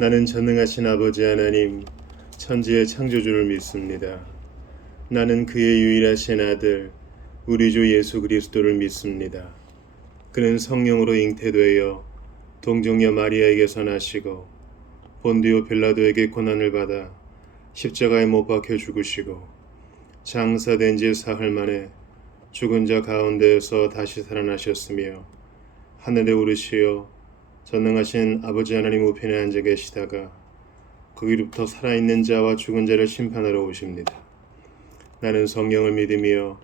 나는 전능하신 아버지 하나님, 천지의 창조주를 믿습니다. 나는 그의 유일하신 아들, 우리 주 예수 그리스도를 믿습니다. 그는 성령으로 잉태되어 동정녀 마리아에게서 나시고 본디오 빌라도에게 고난을 받아 십자가에 못 박혀 죽으시고 장사된 지 사흘 만에 죽은 자 가운데에서 다시 살아나셨으며 하늘에 오르시어 전능하신 아버지 하나님 우편에 앉아 계시다가 거기로부터 살아있는 자와 죽은 자를 심판하러 오십니다. 나는 성령을 믿으며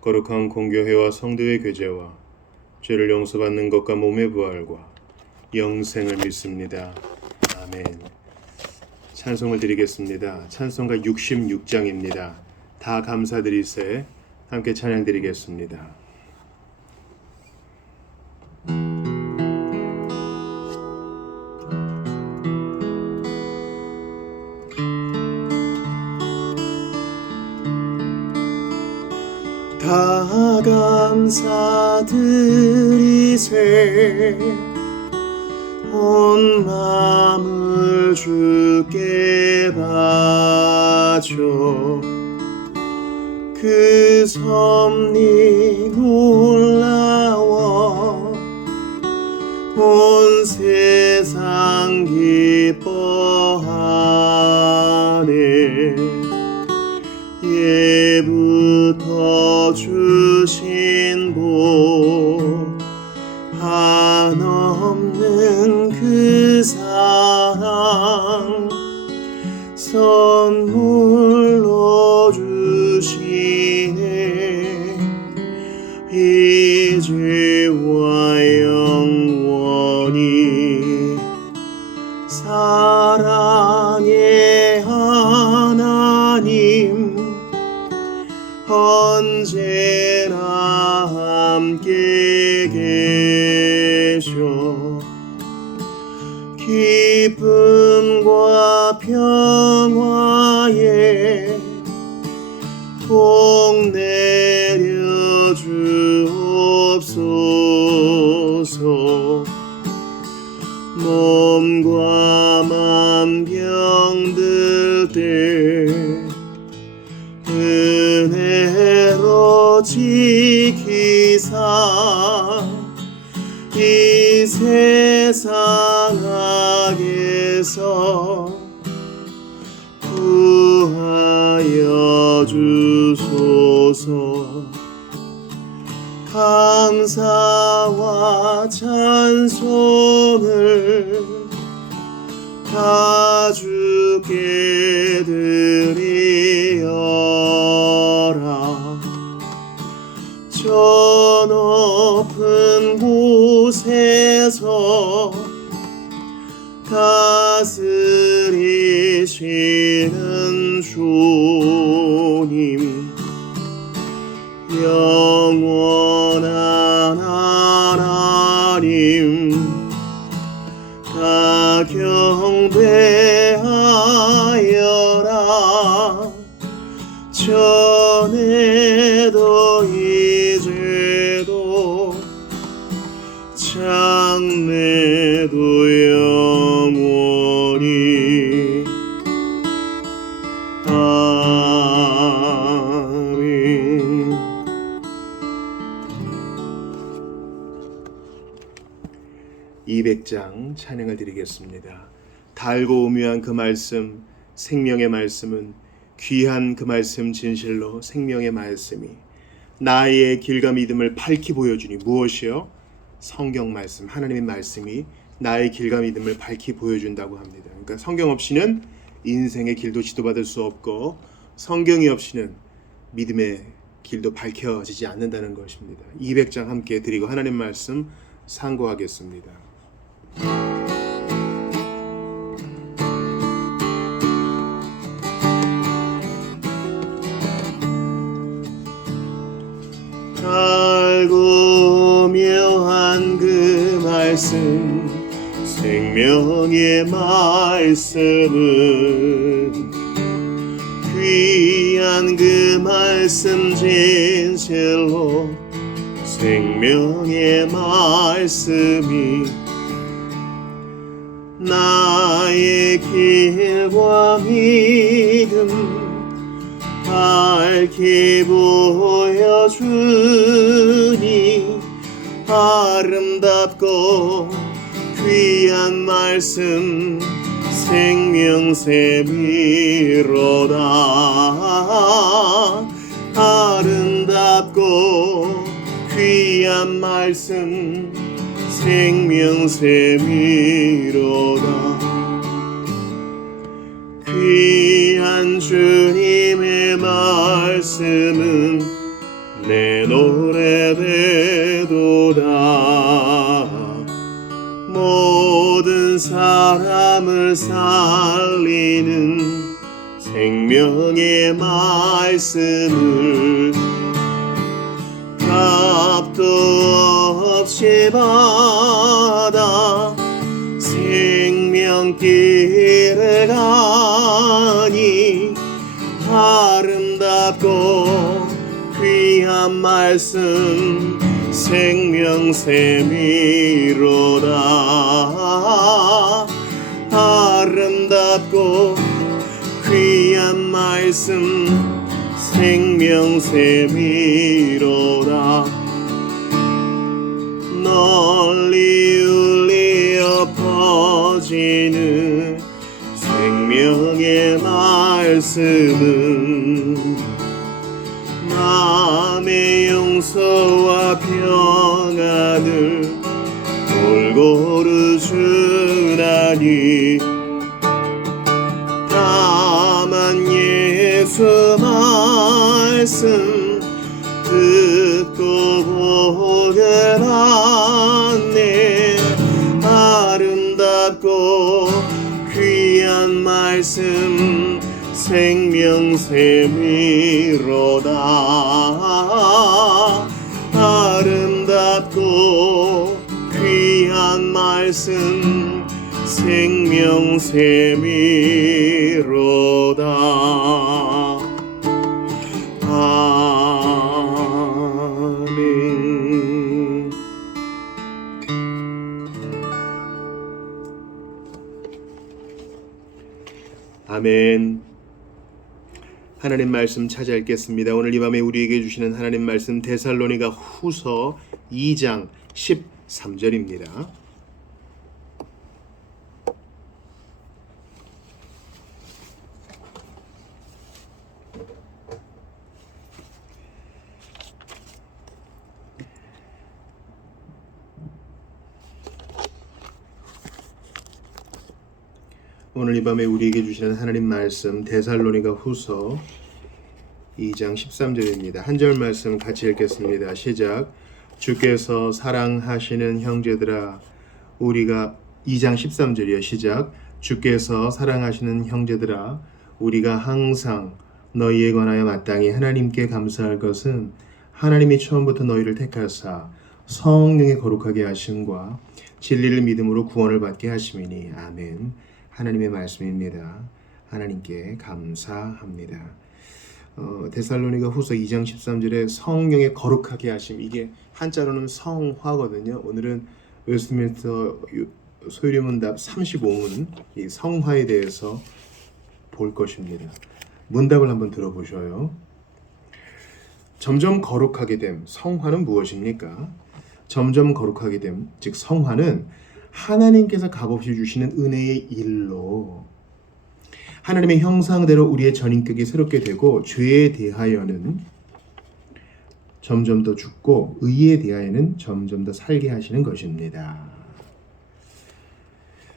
거룩한 공교회와 성도의 교제와 죄를 용서받는 것과 몸의 부활과 영생을 믿습니다. 아멘. 찬송을 드리겠습니다. 찬송가 66장입니다. 다 감사드리세. 함께 찬양 드리겠습니다. 다 감사드리세. 온 마음을 주께 바쳐 그 섭리 놀라워 온 세상 기뻐하네. 예부터 주신 복 한없는 그 사랑 선물로 주시네. 이제와 영원히 사랑의 하나님 언제나 함께 계셔. 기쁨과 평화에 복 내려 주옵소서. 몸과 맘 병들 때 은혜로 지키사 이 세상 악에서 구하여 주소서. 감사와 찬송을 다 주께 드리어라. 저 높은 곳에서 다스리시는 주님, 영원한 하나님, 다 경배하여라. 전에도 이제도 장래도 영원히. 아멘. 200장 찬양을 드리겠습니다. 달고 오묘한 그 말씀, 생명의 말씀은 귀한 그 말씀 진실로 생명의 말씀이 나의 길과 믿음을 밝히 보여주니. 무엇이요? 성경 말씀, 하나님의 말씀이 나의 길과 믿음을 밝히 보여준다고 합니다. 그러니까 성경 없이는 인생의 길도 지도받을 수 없고 성경이 없이는 믿음의 길도 밝혀지지 않는다는 것입니다. 200장 함께 드리고 하나님 말씀 상고하겠습니다. 달고 묘한 그 말씀, 생명의 말씀은 귀한 그 말씀 진실로 생명의 말씀이 나의 길과 믿음 밝게 보여주니 아름답고 귀한 말씀 생명샘이로다. 아름답고 귀한 말씀 생명샘이로다. 귀한 주님의 말씀은 내 노래 되도다. 모든 사람을 살리는 생명의 말씀을 값도 없이 받아 생명길을 가니 아름답고 귀한 말씀 생명샘이로다. 아름답고 귀한 말씀 생명샘이로다. 널리 울리어 퍼지는 생명의 말씀은 남의 용서와 평안을 골고루 주나니 다만 예수 말씀 듣고 복을 받네. 아름답고 귀한 말씀 생명샘이로다. 아름답고 귀한 말씀 생명샘이로다. 아멘. 아멘. 하나님 말씀 찾아 읽겠습니다. 오늘 이 밤에 우리에게 주시는 하나님 말씀 데살로니가 후서 2장 13절입니다. 오늘 이 밤에 우리에게 주시는 하나님 말씀 데살로니가 후서 2장 13절입니다. 한 절 말씀 같이 읽겠습니다. 시작. 주께서 사랑하시는 형제들아 우리가 2장 13절이요. 시작. 주께서 사랑하시는 형제들아 우리가 항상 너희에 관하여 마땅히 하나님께 감사할 것은 하나님이 처음부터 너희를 택하사 성령의 거룩하게 하심과 진리를 믿음으로 구원을 받게 하심이니. 아멘. 하나님의 말씀입니다. 하나님께 감사합니다. 데살로니가 후서 2장 13절에 성령의 거룩하게 하심, 이게 한자로는 성화거든요. 오늘은 웨스트민스터 소유리문답 35문 이 성화에 대해서 볼 것입니다. 문답을 한번 들어보셔요. 점점 거룩하게 됨, 성화는 무엇입니까? 점점 거룩하게 됨, 즉 성화는 하나님께서 값없이 주시는 은혜의 일로 하나님의 형상대로 우리의 전인격이 새롭게 되고 죄에 대하여는 점점 더 죽고 의에 대하여는 점점 더 살게 하시는 것입니다.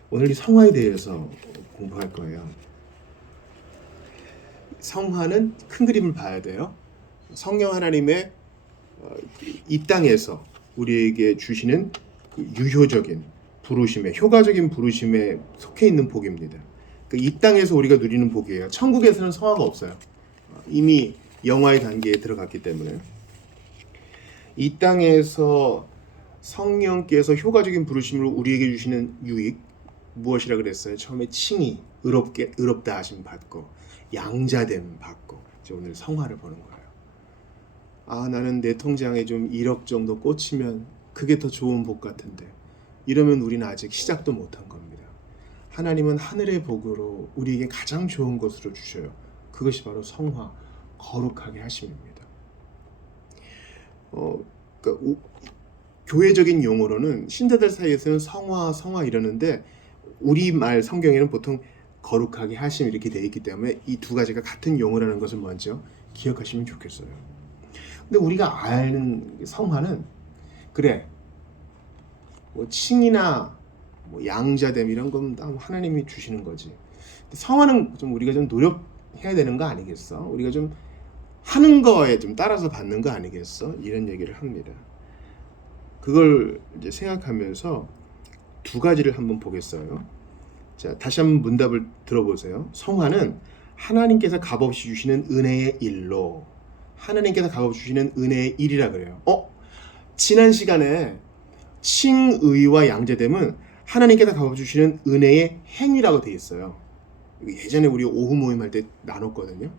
오늘 이 성화에 대해서 공부할 거예요. 성화는 큰 그림을 봐야 돼요. 성령 하나님의 이 땅에서 우리에게 주시는 유효적인 부르심에, 효과적인 부르심에 속해 있는 복입니다. 이 땅에서 우리가 누리는 복이에요. 천국에서는 성화가 없어요. 이미 영화의 단계에 들어갔기 때문에. 이 땅에서 성령께서 효과적인 부르심으로 우리에게 주시는 유익 무엇이라 그랬어요? 처음에 칭의, 의롭다 하심 받고 양자됨 받고 이제 오늘 성화를 보는 거예요. 아, 나는 내 통장에 좀 1억 정도 꽂히면 그게 더 좋은 복 같은데 이러면 우리는 아직 시작도 못한 겁니다. 하나님은 하늘의 복으로 우리에게 가장 좋은 것으로 주셔요. 그것이 바로 성화, 거룩하게 하심입니다. 그러니까 교회적인 용어로는 신자들 사이에서는 성화 이러는데 우리말 성경에는 보통 거룩하게 하심 이렇게 되어 있기 때문에 이 두 가지가 같은 용어라는 것을 먼저 기억하시면 좋겠어요. 근데 우리가 아는 성화는 그래 뭐 칭이나 뭐 양자됨 이런 건 다 하나님이 주시는 거지. 성화는 좀 우리가 좀 노력해야 되는 거 아니겠어? 우리가 좀 하는 거에 좀 따라서 받는 거 아니겠어? 이런 얘기를 합니다. 그걸 이제 생각하면서 두 가지를 한번 보겠어요. 자, 다시 한번 문답을 들어보세요. 성화는 하나님께서 값없이 주시는 은혜의 일로, 하나님께서 값없이 주시는 은혜의 일이라 그래요. 지난 시간에 칭의와 양자됨은 하나님께서 값없이 주시는 은혜의 행위라고 되어 있어요. 예전에 우리 오후 모임할 때 나눴거든요.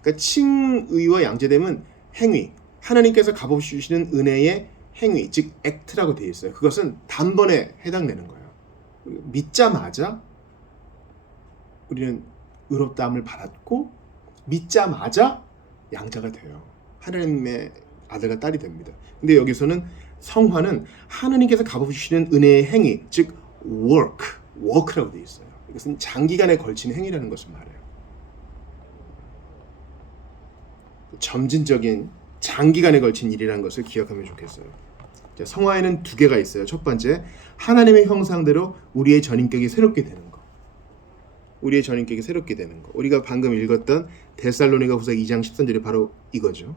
그러니까 칭의와 양자됨은 행위, 하나님께서 값없이 주시는 은혜의 행위, 즉 액트라고 되어 있어요. 그것은 단번에 해당되는 거예요. 믿자마자 우리는 의롭다함을 받았고 믿자마자 양자가 돼요. 하나님의 아들과 딸이 됩니다. 근데 여기서는 성화는 하나님께서 값없이 주시는 은혜의 행위, 즉 work라고 되어 있어요. 이것은 장기간에 걸친 행위라는 것을 말해요. 점진적인 장기간에 걸친 일이라는 것을 기억하면 좋겠어요. 자, 성화에는 두 개가 있어요. 첫 번째, 하나님의 형상대로 우리의 전인격이 새롭게 되는 것. 우리의 전인격이 새롭게 되는 것. 우리가 방금 읽었던 데살로니가후서 2장 13절이 바로 이거죠.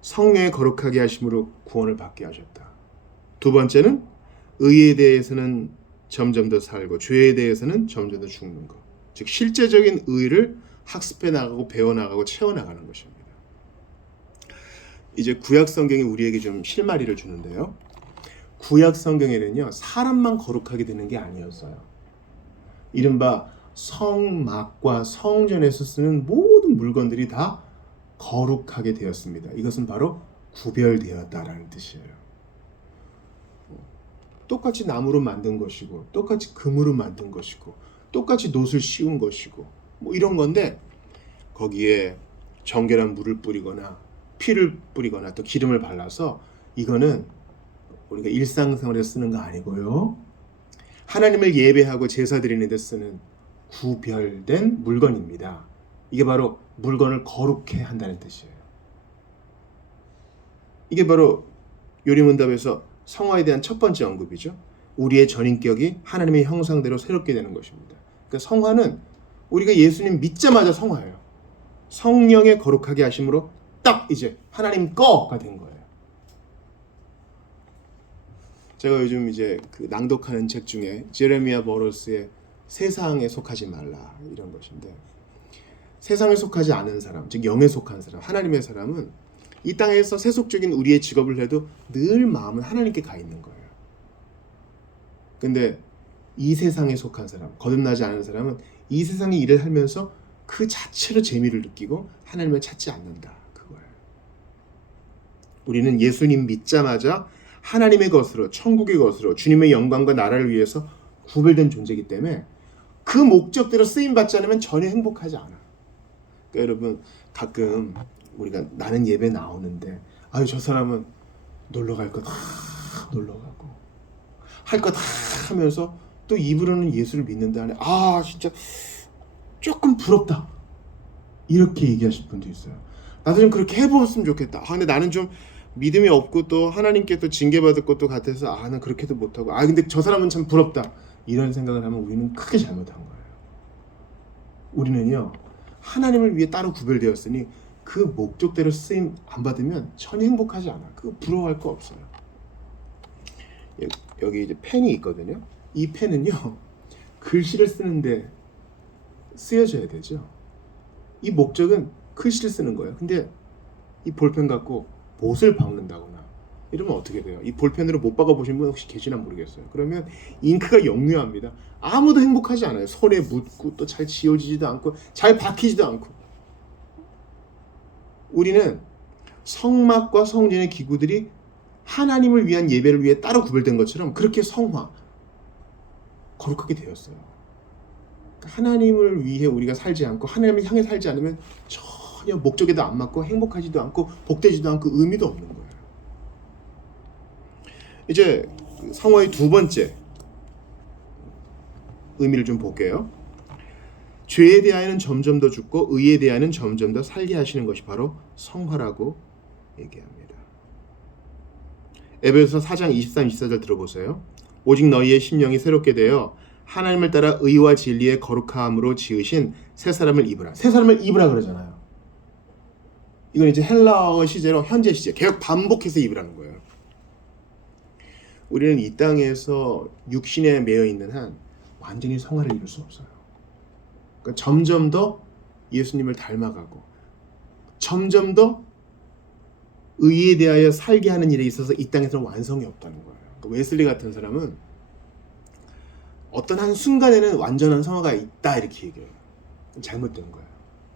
성령의 거룩하게 하심으로 구원을 받게 하셨다. 두 번째는 의에 대해서는 점점 더 살고 죄에 대해서는 점점 더 죽는 것. 즉 실제적인 의를 학습해 나가고 배워 나가고 채워 나가는 것입니다. 이제 구약 성경이 우리에게 좀 실마리를 주는데요. 구약 성경에는요, 사람만 거룩하게 되는 게 아니었어요. 이른바 성막과 성전에서 쓰는 모든 물건들이 다 거룩하게 되었습니다. 이것은 바로 구별되었다라는 뜻이에요. 똑같이 나무로 만든 것이고, 똑같이 금으로 만든 것이고, 똑같이 놋을 씌운 것이고, 뭐 이런 건데 거기에 정결한 물을 뿌리거나 피를 뿌리거나 또 기름을 발라서 이거는 우리가 일상생활에 쓰는 거 아니고요. 하나님을 예배하고 제사 드리는 데 쓰는 구별된 물건입니다. 이게 바로 물건을 거룩해 한다는 뜻이에요. 이게 바로 요리문답에서 성화에 대한 첫 번째 언급이죠. 우리의 전인격이 하나님의 형상대로 새롭게 되는 것입니다. 그러니까 성화는 우리가 예수님 믿자마자 성화예요. 성령의 거룩하게 하심으로 딱 이제 하나님 거가 된 거예요. 제가 요즘 이제 그 낭독하는 책 중에 제레미야 버러스의 세상에 속하지 말라 이런 것인데, 세상에 속하지 않은 사람, 즉 영에 속한 사람, 하나님의 사람은 이 땅에서 세속적인 우리의 직업을 해도 늘 마음은 하나님께 가 있는 거예요. 근데 이 세상에 속한 사람, 거듭나지 않은 사람은 이 세상의 일을 하면서 그 자체로 재미를 느끼고 하나님을 찾지 않는다. 그거예요. 우리는 예수님 믿자마자 하나님의 것으로, 천국의 것으로, 주님의 영광과 나라를 위해서 구별된 존재이기 때문에 그 목적대로 쓰임받지 않으면 전혀 행복하지 않아. 그러니까 여러분, 가끔 우리가 나는 예배 나오는데 아유 저 사람은 놀러 갈 거 다 놀러 가고 할 거 다 하면서 또 입으로는 예수를 믿는다 하네. 아 진짜 조금 부럽다. 이렇게 얘기하실 분도 있어요. 나도 좀 그렇게 해보았으면 좋겠다. 근데 나는 좀 믿음이 없고 또 하나님께 또 징계받을 것도 같아서 난 그렇게도 못하고 근데 저 사람은 참 부럽다. 이런 생각을 하면 우리는 크게 잘못한 거예요. 우리는요, 하나님을 위해 따로 구별되었으니 그 목적대로 쓰임 안 받으면 전혀 행복하지 않아. 그거 부러워할 거 없어요. 여기 이제 펜이 있거든요. 이 펜은요, 글씨를 쓰는데 쓰여져야 되죠. 이 목적은 글씨를 쓰는 거예요. 근데 이 볼펜 갖고 못을 박는다거나 이러면 어떻게 돼요? 이 볼펜으로 못 박아보신 분 혹시 계시나 모르겠어요. 그러면 잉크가 역류합니다. 아무도 행복하지 않아요. 손에 묻고 또 잘 지워지지도 않고 잘 박히지도 않고. 우리는 성막과 성전의 기구들이 하나님을 위한 예배를 위해 따로 구별된 것처럼 그렇게 성화, 거룩하게 되었어요. 하나님을 위해 우리가 살지 않고 하나님을 향해 살지 않으면 전혀 목적에도 안 맞고 행복하지도 않고 복되지도 않고 의미도 없는 거예요. 이제 성화의 두 번째 의미를 좀 볼게요. 죄에 대하여는 점점 더 죽고 의에 대하여는 점점 더 살게 하시는 것이 바로 성화라고 얘기합니다. 에베소서 4장 23, 24절 들어보세요. 오직 너희의 심령이 새롭게 되어 하나님을 따라 의와 진리의 거룩함으로 지으신 새 사람을 입으라. 새 사람을 입으라 그러잖아요. 이건 이제 헬라어 시제로 현재 시제, 계속 반복해서 입으라는 거예요. 우리는 이 땅에서 육신에 매여 있는 한 완전히 성화를 이룰 수 없어요. 그러니까 점점 더 예수님을 닮아가고 점점 더 의에 대하여 살게 하는 일에 있어서 이 땅에서는 완성이 없다는 거예요. 그러니까 웨슬리 같은 사람은 어떤 한 순간에는 완전한 성화가 있다 이렇게 얘기해요. 잘못된 거예요.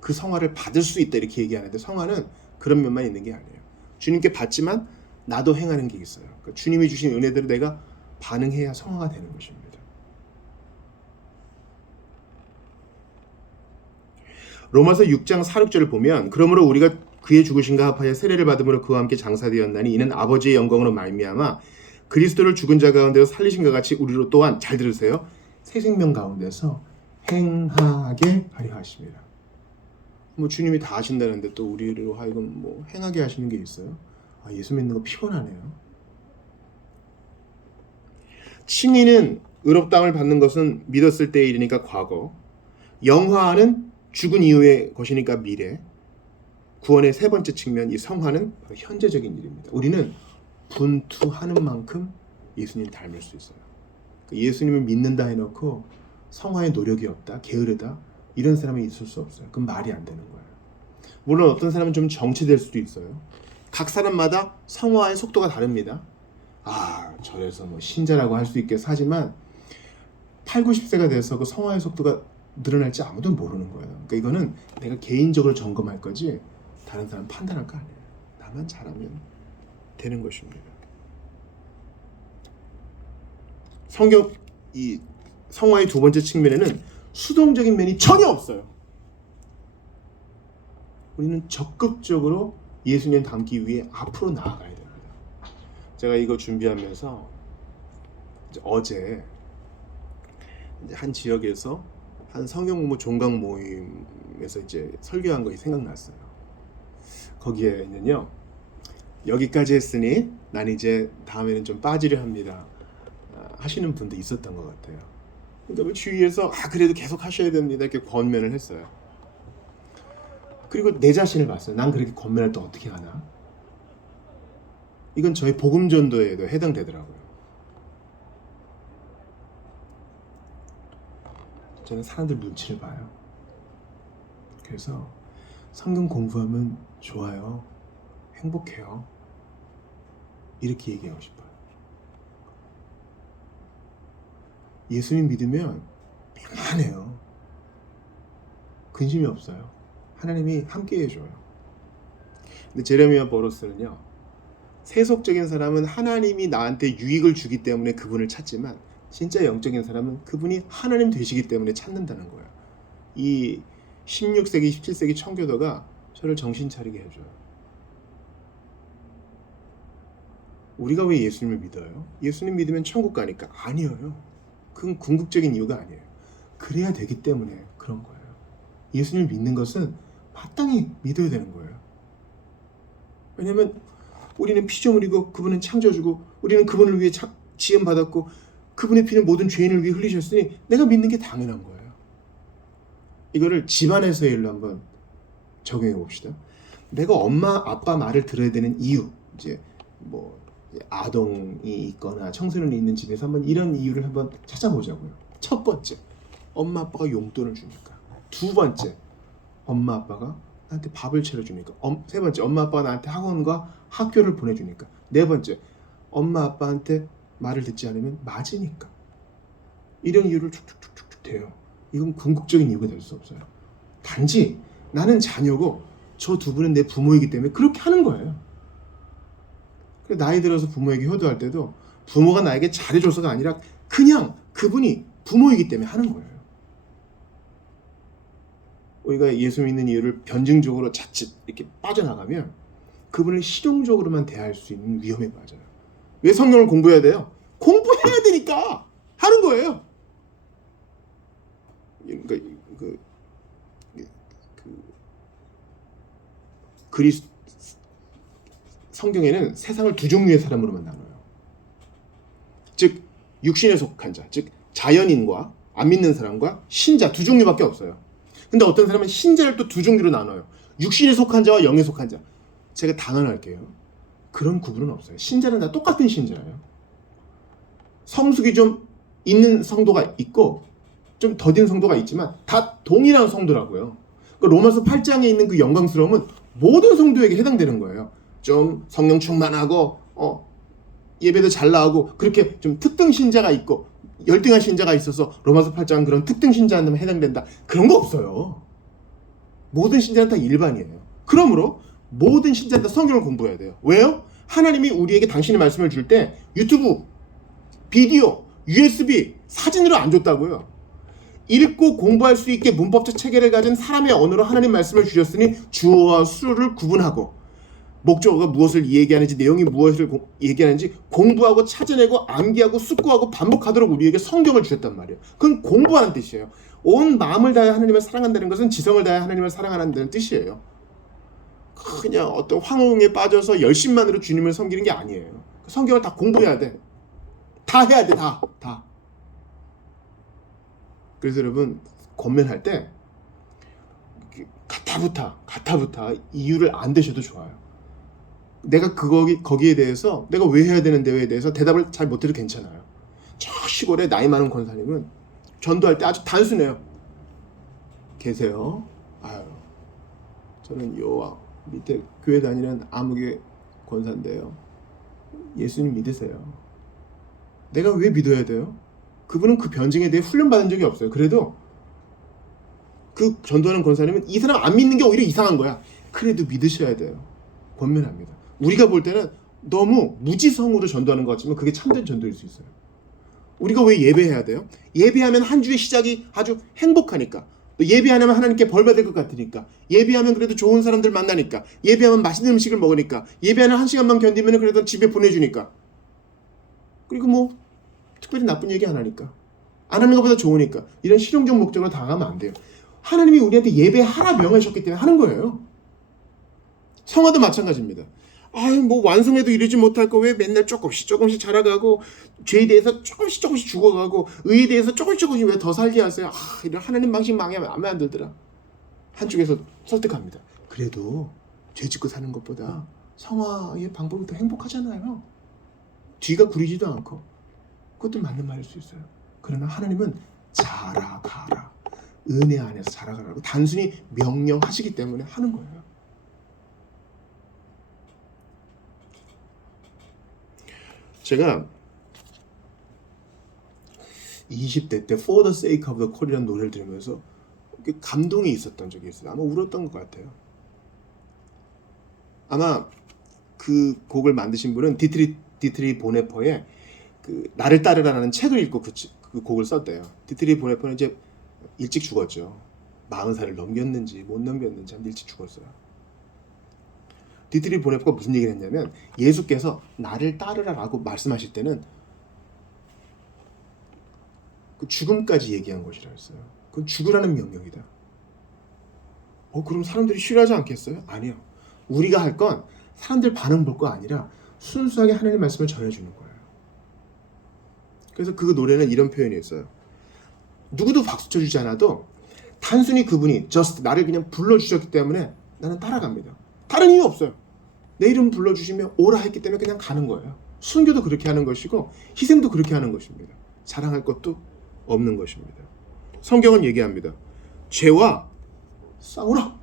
그 성화를 받을 수 있다 이렇게 얘기하는데 성화는 그런 면만 있는 게 아니에요. 주님께 받지만 나도 행하는 게 있어요. 그러니까 주님이 주신 은혜대로 내가 반응해야 성화가 되는 것입니다. 로마서 6장 4, 6절을 보면 그러므로 우리가 그의 죽으심과 합하여 세례를 받음으로 그와 함께 장사되었나니 이는 아버지의 영광으로 말미암아 그리스도를 죽은 자 가운데서 살리신 것 같이 우리로 또한 잘 들으세요. 새 생명 가운데서 행하게 하려 하십니다. 뭐 주님이 다 하신다는데 또 우리로 하여금 뭐 행하게 하시는 게 있어요? 아, 예수 믿는 거 피곤하네요. 칭의는 의롭다함을 받는 것은 믿었을 때의 일이니까 과거, 영화는 죽은 이후의 것이니까 미래, 구원의 세 번째 측면 이 성화는 바로 현재적인 일입니다. 우리는 분투하는 만큼 예수님 닮을 수 있어요. 예수님을 믿는다 해놓고 성화의 노력이 없다, 게으르다 이런 사람이 있을 수 없어요. 그건 말이 안 되는 거예요. 물론 어떤 사람은 좀 정치될 수도 있어요. 각 사람마다 성화의 속도가 다릅니다. 아, 저래서 뭐 신자라고 할 수 있겠어 하지만 8, 90세가 돼서 그 성화의 속도가 늘어날지 아무도 모르는 거예요. 그러니까 이거는 내가 개인적으로 점검할 거지 다른 사람 판단할 거 아니에요. 나만 잘하면 되는 것입니다. 성경 이 성화의 두 번째 측면에는 수동적인 면이 전혀 없어요. 우리는 적극적으로 예수님 닮기 위해 앞으로 나아가야 됩니다. 제가 이거 준비하면서 어제 한 지역에서 한 성경 공부 종강 모임에서 이제 설교한 것이 생각났어요. 거기에는요, 여기까지 했으니 난 이제 다음에는 좀 빠지려 합니다 하시는 분도 있었던 것 같아요. 그러니까 주위에서 그래도 계속 하셔야 됩니다 이렇게 권면을 했어요. 그리고 내 자신을 봤어요. 난 그렇게 권면을 또 어떻게 하나? 이건 저희 복음 전도에도 해당되더라고요. 저는 사람들 눈치를 봐요. 그래서 성경 공부하면 좋아요, 행복해요 이렇게 얘기하고 싶어요. 예수님 믿으면 평안해요. 근심이 없어요. 하나님이 함께 해줘요. 근데 제레미야 버로스는요, 세속적인 사람은 하나님이 나한테 유익을 주기 때문에 그분을 찾지만 진짜 영적인 사람은 그분이 하나님 되시기 때문에 찾는다는 거예요. 이 16세기, 17세기 청교도가 저를 정신 차리게 해줘요. 우리가 왜 예수님을 믿어요? 예수님 믿으면 천국 가니까? 아니에요. 그건 궁극적인 이유가 아니에요. 그래야 되기 때문에 그런 거예요. 예수님을 믿는 것은 마땅히 믿어야 되는 거예요. 왜냐하면 우리는 피조물이고 그분은 창조주고 우리는 그분을 위해 지음받았고 그분의 피는 모든 죄인을 위해 흘리셨으니 내가 믿는 게 당연한 거예요. 이거를 집안에서의 일로 한번 적용해 봅시다. 내가 엄마 아빠 말을 들어야 되는 이유, 이제 뭐 아동이 있거나 청소년이 있는 집에서 한번 이런 이유를 한번 찾아보자고요. 첫 번째, 엄마 아빠가 용돈을 주니까. 두 번째, 엄마 아빠가 나한테 밥을 차려주니까. 세 번째, 엄마 아빠가 나한테 학원과 학교를 보내주니까. 네 번째, 엄마 아빠한테 말을 듣지 않으면 맞으니까. 이런 이유를 쭉쭉쭉쭉 돼요. 이건 궁극적인 이유가 될 수 없어요. 단지 나는 자녀고 저 두 분은 내 부모이기 때문에 그렇게 하는 거예요. 나이 들어서 부모에게 효도할 때도 부모가 나에게 잘해줘서가 아니라 그냥 그분이 부모이기 때문에 하는 거예요. 우리가 예수 믿는 이유를 변증적으로 자칫 이렇게 빠져나가면 그분을 실용적으로만 대할 수 있는 위험에 빠져요. 왜 성경을 공부해야 돼요? 공부해야 되니까 하는 거예요. 그러니까 성경에는 세상을 두 종류의 사람으로만 나눠요. 즉 육신에 속한 자, 즉 자연인과 안 믿는 사람과 신자 두 종류밖에 없어요. 근데 어떤 사람은 신자를 또 두 종류로 나눠요. 육신에 속한 자와 영에 속한 자. 제가 단언할게요. 그런 구분은 없어요. 신자는 다 똑같은 신자예요. 성숙이 좀 있는 성도가 있고 좀 더딘 성도가 있지만 다 동일한 성도라고요. 로마서 8장에 있는 그 영광스러움은 모든 성도에게 해당되는 거예요. 좀 성령 충만하고 예배도 잘 나오고 그렇게 좀 특등 신자가 있고 열등한 신자가 있어서 로마서 8장 그런 특등 신자한테만 해당된다. 그런 거 없어요. 모든 신자는 다 일반이에요. 그러므로 모든 신자는 다 성경을 공부해야 돼요. 왜요? 하나님이 우리에게 당신의 말씀을 줄 때 유튜브, 비디오, USB, 사진으로 안 줬다고요. 읽고 공부할 수 있게 문법적 체계를 가진 사람의 언어로 하나님 말씀을 주셨으니 주어와 수를 구분하고 목적어가 무엇을 얘기하는지 내용이 무엇을 얘기하는지 공부하고 찾아내고 암기하고 숙고하고 반복하도록 우리에게 성경을 주셨단 말이에요. 그건 공부하는 뜻이에요. 온 마음을 다해 하나님을 사랑한다는 것은 지성을 다해 하나님을 사랑한다는 뜻이에요. 그냥 어떤 황홀에 빠져서 열심만으로 주님을 섬기는 게 아니에요. 성경을 다 공부해야 돼. 다 해야 돼. 다. 그래서 여러분 권면할 때 가타부타 이유를 안 대셔도 좋아요. 내가 거기에 대해서 내가 왜 해야 되는데에 대해서 대답을 잘 못해도 괜찮아요. 저 시골에 나이 많은 권사님은 전도할 때 아주 단순해요. 계세요. 아유, 저는 요 밑에 교회 다니는 아무개 권사인데요. 예수님 믿으세요. 내가 왜 믿어야 돼요? 그분은 그 변증에 대해 훈련받은 적이 없어요. 그래도 그 전도하는 권사님은 이 사람 안 믿는 게 오히려 이상한 거야. 그래도 믿으셔야 돼요. 권면합니다. 우리가 볼 때는 너무 무지성으로 전도하는 것 같지만 그게 참된 전도일 수 있어요. 우리가 왜 예배해야 돼요? 예배하면 한 주의 시작이 아주 행복하니까. 또 예배하면 하나님께 벌 받을 것 같으니까. 예배하면 그래도 좋은 사람들 만나니까. 예배하면 맛있는 음식을 먹으니까. 예배하는 한 시간만 견디면 그래도 집에 보내주니까. 그리고 뭐 특별히 나쁜 얘기 안 하니까. 안 하는 것보다 좋으니까. 이런 실용적 목적으로 다가가면 안 돼요. 하나님이 우리한테 예배하라 명하셨기 때문에 하는 거예요. 성화도 마찬가지입니다. 아유 뭐 완성해도 이루지 못할 거 왜 맨날 조금씩 자라가고 죄에 대해서 조금씩 죽어가고 의에 대해서 조금씩 왜 더 살게 하세요. 이런 하나님 방식 망하면 마음에 안 들더라. 한쪽에서 설득합니다. 그래도 죄 짓고 사는 것보다 성화의 방법이 더 행복하잖아요. 뒤가 구리지도 않고. 그것도 맞는 말일 수 있어요. 그러나 하나님은 자라가라. 은혜 안에서 자라가라고 단순히 명령하시기 때문에 하는 거예요. 제가 20대 때 For the Sake of the Call이라는 노래를 들으면서 감동이 있었던 적이 있어요. 아마 울었던 것 같아요. 아마 그 곡을 만드신 분은 디트리 보네퍼의 그 나를 따르라는 책을 읽고 그 곡을 썼대요. 디트리 보네퍼는 이제 일찍 죽었죠. 40살을 넘겼는지 못 넘겼는지 한 일찍 죽었어요. 디트리 보네퍼가 무슨 얘기를 했냐면 예수께서 나를 따르라라고 말씀하실 때는 그 죽음까지 얘기한 것이라 했어요. 그건 죽으라는 명령이다. 그럼 사람들이 싫어하지 않겠어요? 아니요. 우리가 할 건 사람들 반응 볼 거 아니라 순수하게 하나님의 말씀을 전해주는 거예요. 그래서 그 노래는 이런 표현이 있어요. 누구도 박수 쳐주지 않아도 단순히 그분이 just 나를 그냥 불러주셨기 때문에 나는 따라갑니다. 다른 이유 없어요. 내 이름 불러주시면 오라 했기 때문에 그냥 가는 거예요. 순교도 그렇게 하는 것이고 희생도 그렇게 하는 것입니다. 자랑할 것도 없는 것입니다. 성경은 얘기합니다. 죄와 싸우라.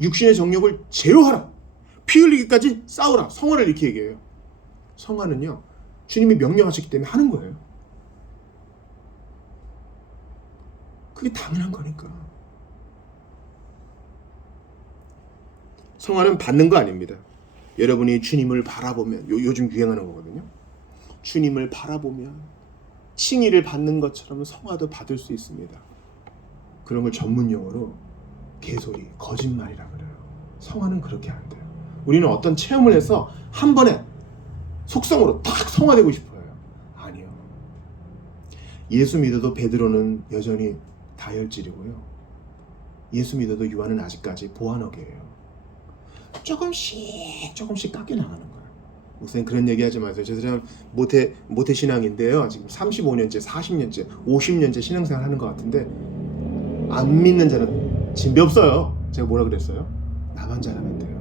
육신의 정욕을 제로하라. 피 흘리기까지 싸우라. 성화를 이렇게 얘기해요. 성화는요. 주님이 명령하셨기 때문에 하는 거예요. 그게 당연한 거니까. 성화는 받는 거 아닙니다. 여러분이 주님을 바라보면 요즘 유행하는 거거든요. 주님을 바라보면 칭의를 받는 것처럼 성화도 받을 수 있습니다. 그런 걸 전문 용어로 개소리, 거짓말이라 그래요. 성화는 그렇게 안 돼요. 우리는 어떤 체험을 해서 한 번에 속성으로 딱 성화되고 싶어요. 아니요. 예수 믿어도 베드로는 여전히 다혈질이고요. 예수 믿어도 요한은 아직까지 보안어개예요. 조금씩 깎여 나가는 거예요. 목사님 그런 얘기하지 마세요. 저 사람 모태 신앙인데요. 지금 35년째, 40년째, 50년째 신앙생활 하는 것 같은데 안 믿는 자는 진배 없어요. 제가 뭐라 그랬어요? 나만 잘하면 돼요.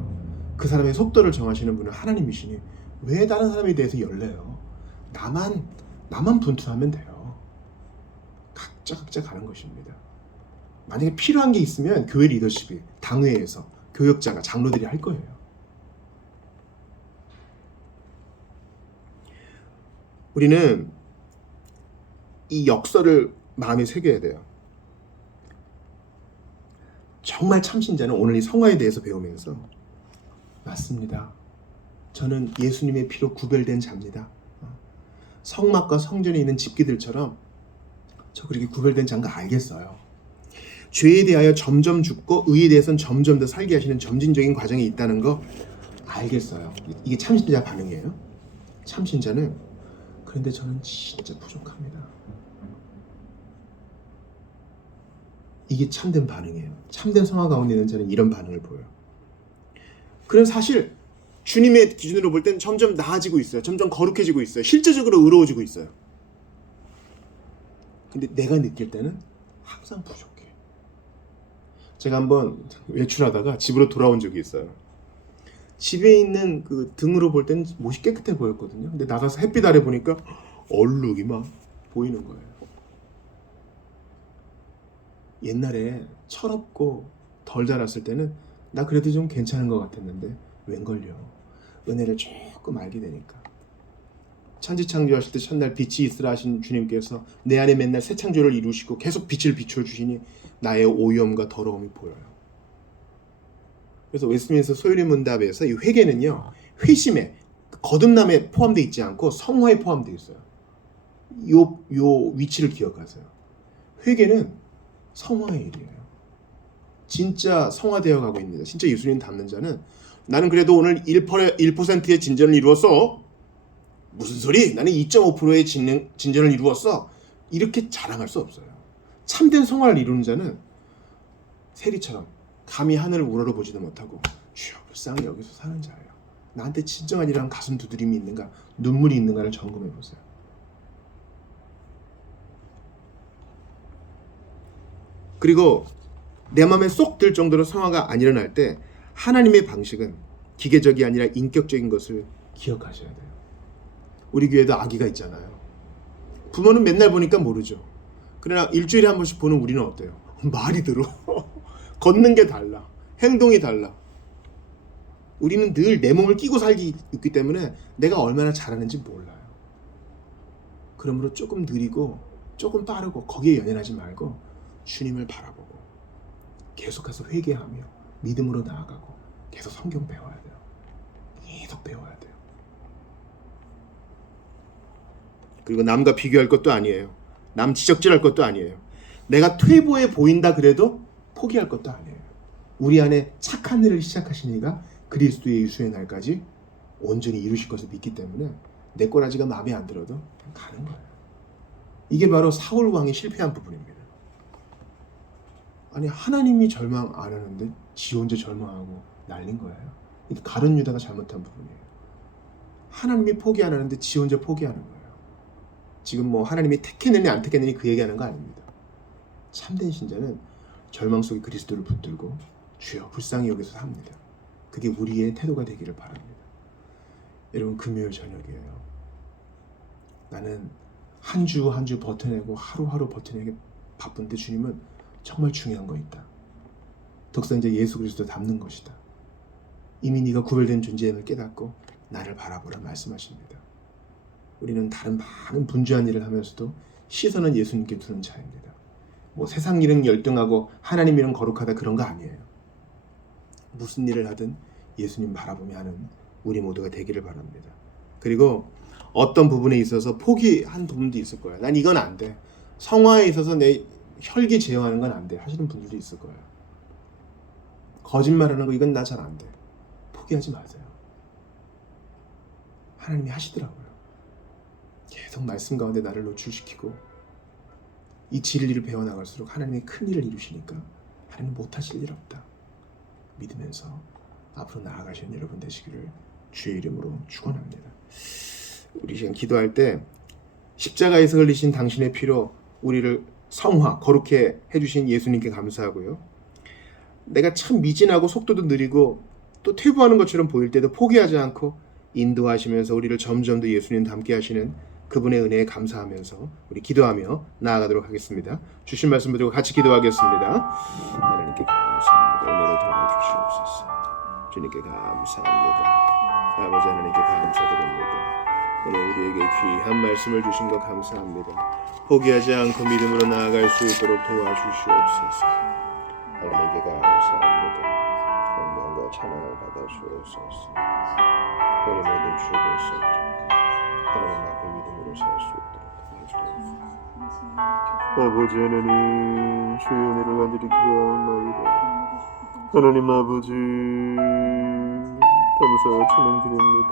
그 사람의 속도를 정하시는 분은 하나님이시니 왜 다른 사람에 대해서 열려요? 나만 분투하면 돼요. 각자 가는 것입니다. 만약에 필요한 게 있으면 교회 리더십이 당회에서 교역자가 장로들이 할 거예요. 우리는 이 역설을 마음에 새겨야 돼요. 정말 참신자는 오늘 이 성화에 대해서 배우면서 맞습니다. 저는 예수님의 피로 구별된 자입니다. 성막과 성전에 있는 집기들처럼 저 그렇게 구별된 자인 거 알겠어요. 죄에 대하여 점점 죽고 의에 대해서는 점점 더 살게 하시는 점진적인 과정이 있다는 거 알겠어요. 이게 참신자 반응이에요. 참신자는 그런데 저는 진짜 부족합니다. 이게 참된 반응이에요. 참된 성화 가운데 있는 자는 이런 반응을 보여요. 그럼 사실 주님의 기준으로 볼 때는 점점 나아지고 있어요. 점점 거룩해지고 있어요. 실제적으로 의로워지고 있어요. 근데 내가 느낄 때는 항상 부족해. 제가 한번 외출하다가 집으로 돌아온 적이 있어요. 집에 있는 그 등으로 볼 때는 못이 깨끗해 보였거든요. 근데 나가서 햇빛 아래 보니까 얼룩이 막 보이는 거예요. 옛날에 철없고 덜 자랐을 때는 나 그래도 좀 괜찮은 것 같았는데 웬걸요. 은혜를 조금 알게 되니까. 천지창조하실 때 첫날 빛이 있으라 하신 주님께서 내 안에 맨날 새 창조를 이루시고 계속 빛을 비춰주시니 나의 오염과 더러움이 보여요. 그래서 웨스트민스터 소유리 문답에서 이 회개는요, 회심에 거듭남에 포함되어 있지 않고 성화에 포함되어 있어요. 요 위치를 기억하세요. 회개는 성화의 일이에요. 진짜 성화되어 가고 있는 자, 진짜 예수님 닮는 자는 나는 그래도 오늘 1%의 진전을 이루었어. 무슨 소리? 나는 2.5%의 진전을 이루었어. 이렇게 자랑할 수 없어요. 참된 성화를 이루는 자는 세리처럼 감히 하늘을 우러러보지도 못하고 주여 불쌍히 여기서 사는 자예요. 나한테 진정한 이런 가슴 두드림이 있는가, 눈물이 있는가를 점검해 보세요. 그리고 내 마음에 쏙 들 정도로 성화가 안 일어날 때 하나님의 방식은 기계적이 아니라 인격적인 것을 기억하셔야 돼요. 우리 교회도 아기가 있잖아요. 부모는 맨날 보니까 모르죠. 그러나 일주일에 한 번씩 보는 우리는 어때요? 말이 들어. 걷는 게 달라. 행동이 달라. 우리는 늘 내 몸을 끼고 살기 있기 때문에 내가 얼마나 잘하는지 몰라요. 그러므로 조금 느리고 조금 빠르고 거기에 연연하지 말고 주님을 바라보고 계속해서 회개하며 믿음으로 나아가고 계속 성경 배워야 돼요. 계속 배워야 돼요. 그리고 남과 비교할 것도 아니에요. 남 지적질할 것도 아니에요. 내가 퇴보해 보인다 그래도 포기할 것도 아니에요. 우리 안에 착한 일을 시작하신 이가 그리스도의 유수의 날까지 온전히 이루실 것을 믿기 때문에 내 꼬라지가 마음에 안 들어도 그냥 가는 거예요. 이게 바로 사울 왕이 실패한 부분입니다. 아니 하나님이 절망 안 하는데 지 혼자 절망하고 날린 거예요. 이게 가룟 유다가 잘못한 부분이에요. 하나님이 포기 안 하는데 지 혼자 포기하는 거예요. 지금 뭐 하나님이 택했느니 안 택했느니 그 얘기하는 거 아닙니다. 참된 신자는 절망 속에 그리스도를 붙들고 주여 불쌍히 여기서 삽니다. 그게 우리의 태도가 되기를 바랍니다. 여러분 금요일 저녁이에요. 나는 한 주 한 주 버텨내고 하루하루 버텨내기 바쁜데 주님은 정말 중요한 거 있다. 독선자 예수 그리스도 닮는 것이다. 이미 네가 구별된 존재임을 깨닫고 나를 바라보라 말씀하십니다. 우리는 다른 많은 분주한 일을 하면서도 시선은 예수님께 두는 자입니다. 뭐 세상 일은 열등하고 하나님 일은 거룩하다 그런 거 아니에요. 무슨 일을 하든 예수님 바라보며 하는 우리 모두가 되기를 바랍니다. 그리고 어떤 부분에 있어서 포기한 부분도 있을 거예요. 난 이건 안 돼. 성화에 있어서 내 혈기 제어하는 건 안 돼. 하시는 분들도 있을 거예요. 거짓말하는 거 이건 나 잘 안 돼. 포기하지 마세요. 하나님이 하시더라고요. 계속 말씀 가운데 나를 노출시키고 이 진리를 배워나갈수록 하나님이 큰 일을 이루시니까 하나님 못하실 일 없다 믿으면서 앞으로 나아가시는 여러분 되시기를 주의 이름으로 축원합니다. 우리 지금 기도할 때 십자가에서 흘리신 당신의 피로 우리를 성화, 거룩해 해주신 예수님께 감사하고요. 내가 참 미진하고 속도도 느리고 또 퇴보하는 것처럼 보일 때도 포기하지 않고 인도하시면서 우리를 점점 더 예수님 닮게 하시는 그분의 은혜에 감사하면서 우리 기도하며 나아가도록 하겠습니다. 주신 말씀 붙들고 같이 기도하겠습니다. 하나님께 감사합니다. 은혜를 더해 주시옵소서. 주님께 감사합니다. 아버지 하나님께 감사드립니다. 오늘 우리에게 귀한 말씀을 주신 것 감사합니다. 포기하지 않고 믿음으로 나아갈 수 있도록 도와주시옵소서. 하나님께 감사합니다. 영광과 찬양을 받아주옵소서. 우리 모든 주의 백성들 하나님 앞에 믿음으로 살 수 있도록 도와주옵소서. 아버지 하나님, 주의 은혜를 간절히 기도하옵나이다. 하나님 아버지, 감사와 찬양드립니다.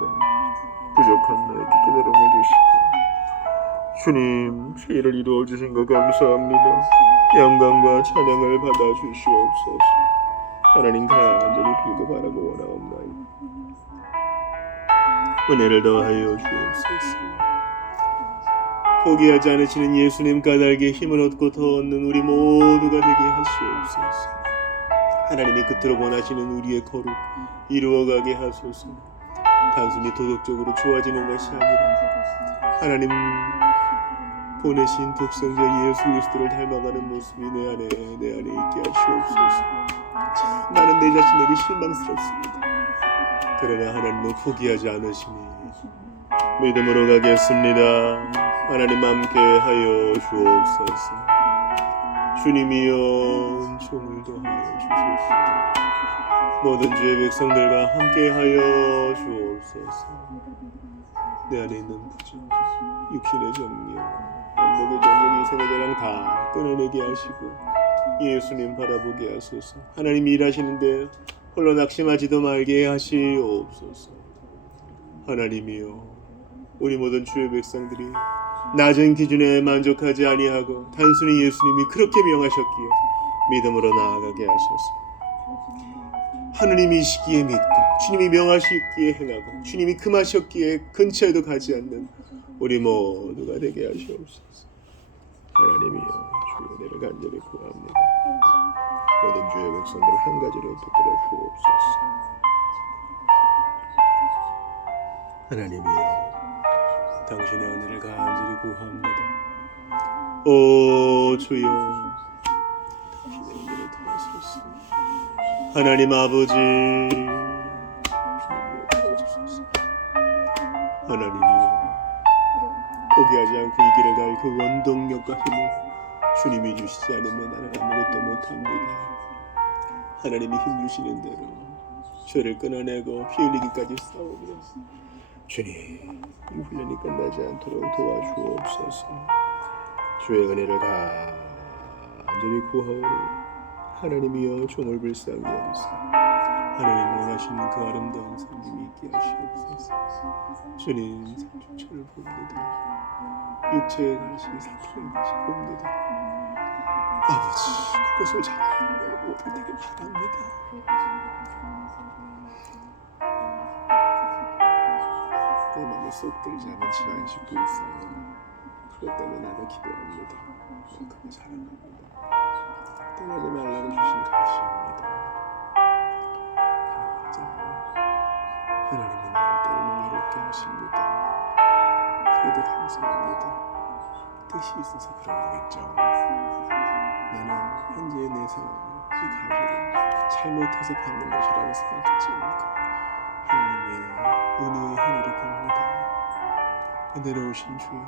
부족한 나에게 깨달음을 주시고 주님 죄를 이루어 주신 것 감사합니다. 영광과 찬양을 받아 주시옵소서. 하나님 간절히 빌고 바라고 원하옵나이다. 은혜를 더하여 주옵소서. 포기하지 않으시는 예수님 까닭에 힘을 얻고 더 얻는 우리 모두가 되게 하시옵소서. 하나님이 그토록 원하시는 우리의 거룩 이루어가게 하소서. 단순히 도덕적으로 좋아지는 것이 아니라 하나님 보내신 독생자 예수 그리스도를 닮아가는 모습이 내 안에 있게 하시옵소서. 참 나는 내 자신에게 실망스럽습니다. 그러나 하나님은 포기하지 않으시니 믿음으로 가겠습니다. 하나님 함께 하여 주옵소서. 주님이여 종을 더하여 주소서. 모든 주의 백성들과 함께 하여 주옵소서. 내 안에 있는 부정, 육신의 정욕, 안목의 정욕, 이생의 자랑 다 끊어내게 하시고 예수님 바라보게 하소서. 하나님이 일하시는데 홀로 낙심하지도 말게 하시옵소서. 하나님이여, 우리 모든 주의 백성들이 낮은 기준에 만족하지 아니하고 단순히 예수님이 그렇게 명하셨기에 믿음으로 나아가게 하소서. 하느님이시기에 믿고 주님이 명하시기에 행하고 주님이 금하셨기에 근처에도 가지 않는 우리 모두가 되게 하시옵소서. 하나님이여, 주의 은혜를 간절히 구합니다. 모든 주의 백성들을 한 가지로 붙들어 주옵소서. 하나님이여, 당신의 은혜를 간절히 구합니다. 오 주여, 당신의 은혜를 도와주소서. 하나님 아버지, 하나님이여, 포기하지 않고 이 길을 갈 그 원동력과 힘을 주님이 주시지 않으면 나는 아무것도 못합니다. 하나님이 힘 주시는 대로 죄를 끊어내고 피 흘리기까지 싸우며 주님, 이 훈련이 끝나지 않도록 도와주옵소서. 주의 은혜를 간절히 구하오니 하나님이여 종을 불쌍히 여기소. 하나님 원하시는 그 아름다운 삶이 있게 하시옵소서. 주님, 상주처를 봅니다. 육체의 다시 사탄을 다시 봅니다. 아버지, 그것을 잘하는 모두 되게 바랍니다. 내 맘에 쏙 들지 않은 집안 식구 있어요. 그것 때문에 나도 기도합니다. 그거 사랑합니다. 떠나지 말라고 주신 가시입니다. 하나님이 나를 때로는 외롭게 하십니다. 그래도 감사합니다. 뜻이 있어서 그런 거겠죠. 나는 현재의 내 상황을, 이 가족을 잘못해서 받는 것이라고 생각하지 않고 하나님의 은혜의 행위를 봅니다. 은혜로우신 주여,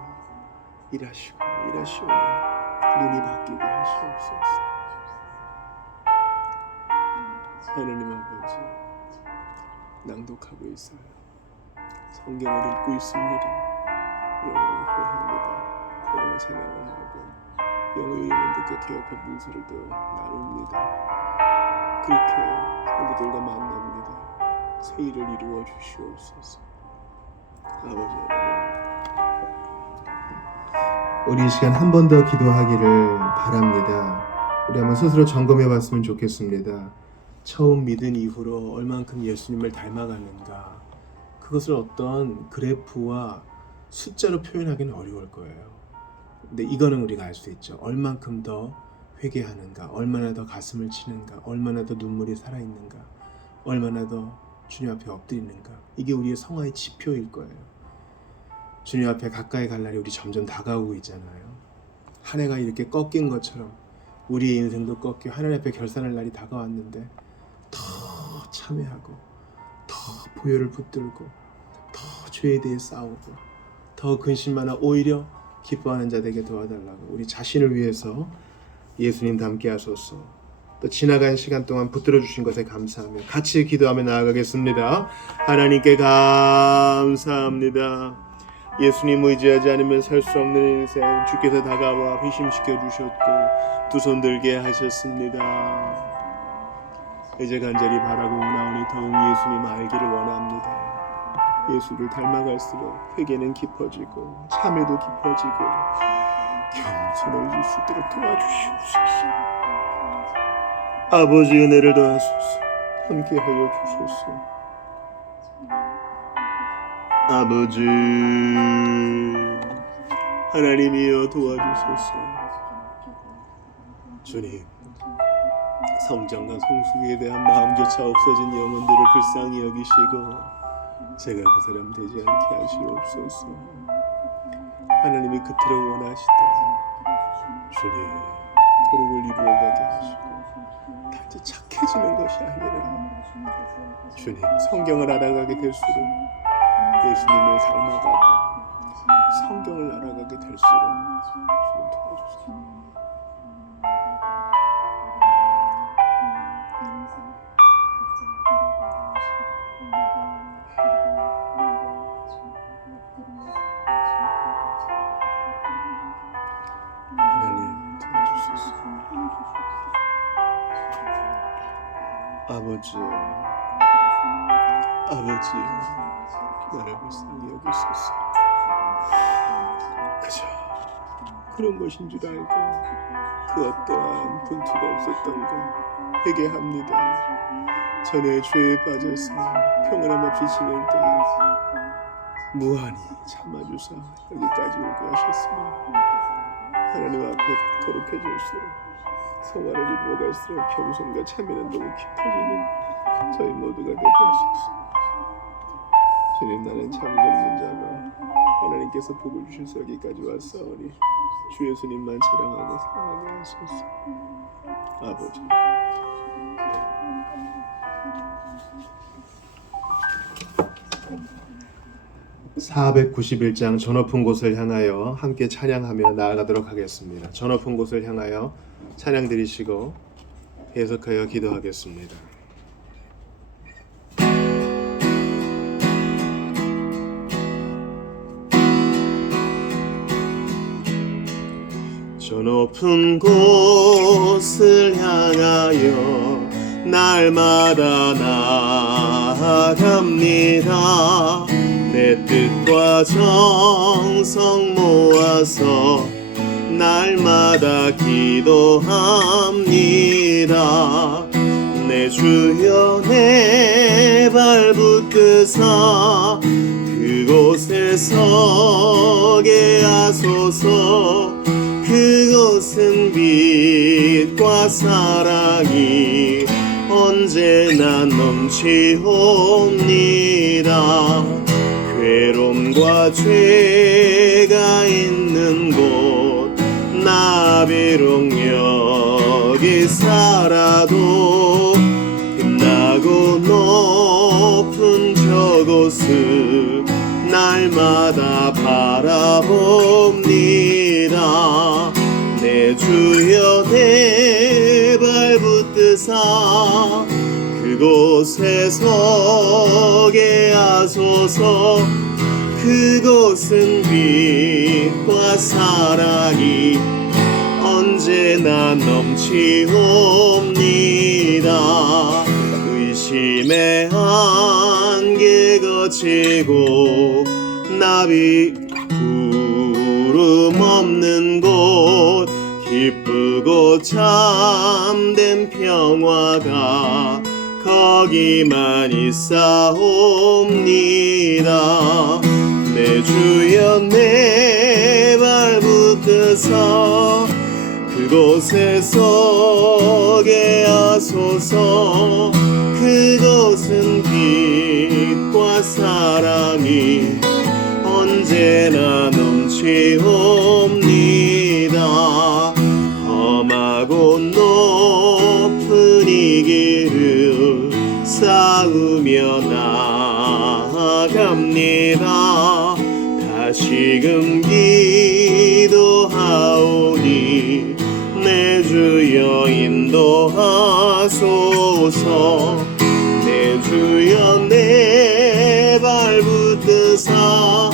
일하시오니 눈이 바뀌게 하시옵소서. 하나님 아버지, 낭독하고 있어요. 성경을 읽고 있습니다. 영어를 회합니다. 영어 생각을 하고 영어 이름을 듣고 기억한 문서를 또 나눕니다. 그렇게 성도들과 만납니다. 새 일을 이루어 주시옵소서. 아버지, 우리 이 시간 한 번 더 기도하기를 바랍니다. 우리 한번 스스로 점검해 봤으면 좋겠습니다. 처음 믿은 이후로 얼만큼 예수님을 닮아가는가, 그것을 어떤 그래프와 숫자로 표현하기는 어려울 거예요. 근데 이거는 우리가 알 수 있죠. 얼만큼 더 회개하는가, 얼마나 더 가슴을 치는가, 얼마나 더 눈물이 살아있는가, 얼마나 더 주님 앞에 엎드리는가. 이게 우리의 성화의 지표일 거예요. 주님 앞에 가까이 갈 날이 우리 점점 다가오고 있잖아요. 한 해가 이렇게 꺾인 것처럼 우리의 인생도 꺾여 하나님 앞에 결산할 날이 다가왔는데 더 참회하고 더 보혈을 붙들고 더 죄에 대해 싸우고 더 근심하나 오히려 기뻐하는 자 되게 도와달라고 우리 자신을 위해서 예수님 닮게 하소서. 또 지나간 시간 동안 붙들어 주신 것에 감사하며 같이 기도하며 나아가겠습니다. 하나님께 감사합니다. 예수님 의지하지 않으면 살 수 없는 인생, 주께서 다가와 회심시켜 주셨고 두 손 들게 하셨습니다. 이제 간절히 바라고 원하오니 더욱 예수님 알기를 원합니다. 예수를 닮아갈수록 회개는 깊어지고 참회도 깊어지고 겸손해질 수 있도록 도와주시옵소서. 아버지 은혜를 더하소서. 함께하여 주소서. 아버지 하나님이여 도와주소서. 주님, 성장과 성숙에 대한 마음조차 없어진 영혼들을 불쌍히 여기시고 제가 그 사람 되지 않게 하시옵소서. 하나님이 그토록 원하시던 주님 거룩을 이루어가게 하시고 단지 착해지는 것이 아니라 주님 성경을 알아가게 될수록 예수님을 닮아가고 성경을 알아가게 될수록 주님 도와주세요. 아버지, 나를 불쌍히 여기소서. 그저 그런 것인 줄 알고 그 어떠한 분투가 없었던 것 회개합니다. 전에 죄에 빠져서 평안함 없이 지낼 때 무한히 참아주사 여기까지 오게 하셨으니 하나님 앞에 거룩해질수록 성화를 이루어갈수록 겸손과 참회는 더욱 깊어지는 저희 모두가 되게 하소서. 주님, 나는 참 젊은 자로 하나님께서 복을 주셔서 여기까지 왔사오니 주 예수님만 사랑하고 사랑하게 하소서. 아버지, 491장 저 높은 곳을 향하여 함께 찬양하며 나아가도록 하겠습니다. 저 높은 곳을 향하여 찬양 드리시고 계속하여 기도하겠습니다. 저 높은 곳을 향하여 날마다 나아갑니다. 내 뜻과 정성 모아서 날마다 기도합니다. 내 주여 내 발 붙드사 그곳에 서게 하소서. 그곳은 빛과 사랑이 언제나 넘치옵니다. 괴로움과 죄가 있는 곳 나 비록 여기 살아도 빛나고 높은 저곳을 날마다 바라봅니다. 내 주여 내 발 붙드사 그곳에 서게 하소서. 그곳은 빛과 사랑이 언제나 넘치옵니다. 힘의 안개 거치고 나비 구름 없는 곳 기쁘고 참된 평화가 거기만 있사옵니다. 내 주여 내 발붙드사 그곳에 서게 하소서. 그곳은 빛과 사랑이 언제나 넘치옵니다. 험하고 높은 이 길을 쌓으며 나아갑니다. 다시금 기도하오니 내 주여 인도하소서. 내 주여 내 발붙드사